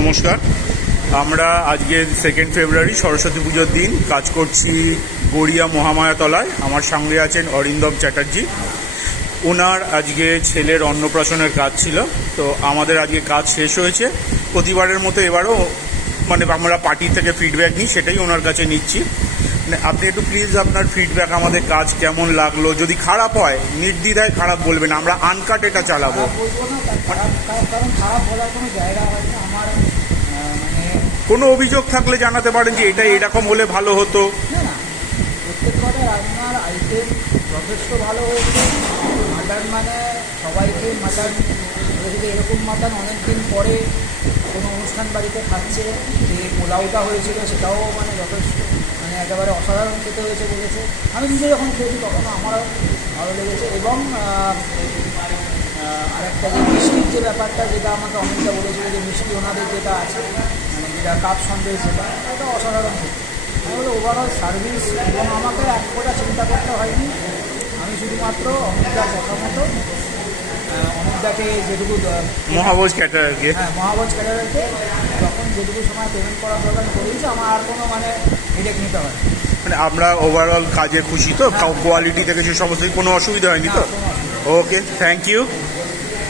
নমস্কার। আমরা আজকে 2 ফেব্রুয়ারি সরস্বতী পুজোর দিন কাজ করছি গড়িয়া মহামায়াতলায়। আমার সঙ্গে আছেন অরিন্দম চ্যাটার্জি। ওনার আজকে ছেলের অন্নপ্রাশনের কাজ ছিল, তো আমাদের আজকে কাজ শেষ হয়েছে। প্রতিবারের মতো এবারও আমরা পার্টি থেকে ফিডব্যাক নিই, সেটাই ওনার কাছে নিচ্ছি। আপনি একটু প্লিজ আপনার ফিডব্যাক, আমাদের কাজ কেমন লাগলো। যদি খারাপ হয় নির্দ্বিধায় খারাপ বলবেন, আমরা আনকাট এটা চালাবো। কোনো অভিযোগ থাকলে জানাতে পারেন যে এটা এরকম হলে ভালো হতো। প্রত্যেক কটা রান্নার আইটেম যথেষ্ট ভালো হয়েছে। মাটন সবাইকে মাটন বলেছে, এরকম মাটন অনেকদিন পরে কোনো অনুষ্ঠান বাড়িতে খাচ্ছে। যে পোলাওটা হয়েছিল সেটাও যথেষ্ট একেবারে অসাধারণ খেতে হয়েছে বলেছে। আমি নিজে যখন খেয়েছি তখনও আমারও ভালো লেগেছে। এবং আরেকটা যে মিষ্টির যে ব্যাপারটা, যেটা আমাকে অনেকটা বলেছিল যে মিষ্টি ওনাদের যেটা আছে যেটা কাপ সন্দেশ, এটা অসাধারণ খেতে। তাহলে ওভারঅল সার্ভিস, এবং আমাকে এক ফোঁটা চিন্তা করতে হয়নি। আমি শুধুমাত্র অমিতদার কথা মতো অমিতদাকে যেটুকু মহাভোজ ক্যাটারারকে যখন যেটুকু সময় পেমেন্ট করার দরকার করেছি, আমার আর কোনো হেডেক নিতে হয়। আমরা ওভারঅল কাজে খুশি তো, কোয়ালিটি থেকে সে সমস্ত কোনো অসুবিধা হয়নি তো? ওকে, থ্যাংক ইউ।